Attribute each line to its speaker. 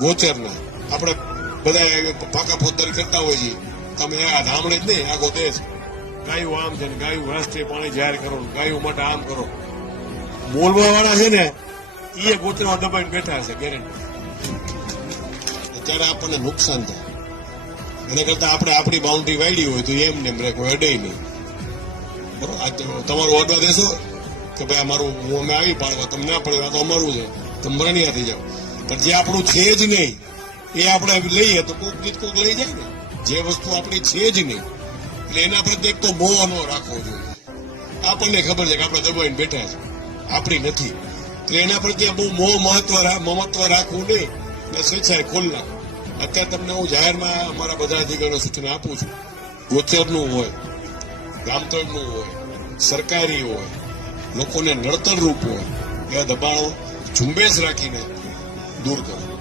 Speaker 1: ગોચરના આપણે બધા પાકા ફોજદારી કરતા હોય છીએ. તમે આ ધામણે જ નહીં આખો દેશ ગાયું આમ છે ને ગાયું રાષ્ટ્રીય પાણી જાહેર કરો ગાયું માટે આમ કરો. બોલવા વાળા છે ને એ ગોચરમાં દબાઈને બેઠા છે ગેરંટી અત્યારે આપણને નુકસાન થાય. એના કરતા આપણે આપણી બાઉન્ડ્રી વાળી હોય તો એમ ને એમ કોઈ અડે નહીં. બરોબર? તમારું ઓર્ડર દેશો કે ભાઈ અમારું હું અમે આવી પાડવા, તમને ના પડે તો અમારું છે. તમે મરણિયા થઈ જાઓ. પણ જે આપણું છે જ નહીં, એ આપણે લઈએ તો કોક ગીત કોક લઈ જાય ને. જે વસ્તુ આપણી છે જ નહીં, એટલે એના પ્રત્યે એક તો મોહ ન રાખવો જોઈએ. આપણને ખબર છે કે આપણે દબાઈને બેઠા છે. આપણી નથી. એટલે એના પ્રત્યે બહુ મોહ મહત્વ મમત્વ રાખવું નહીં. અને સ્વેચ્છાએ ખોલ નાખો. અત્યારે તમને હું જાહેરમાં અમારા બધા અધિકારીઓ સૂચના આપું છું. ગોચરનું હોય ગામતળનું હોય, સરકારી હોય, લોકોને નડતર રૂપ હોય, એવા દબાણો ઝુંબેશ રાખીને durdur.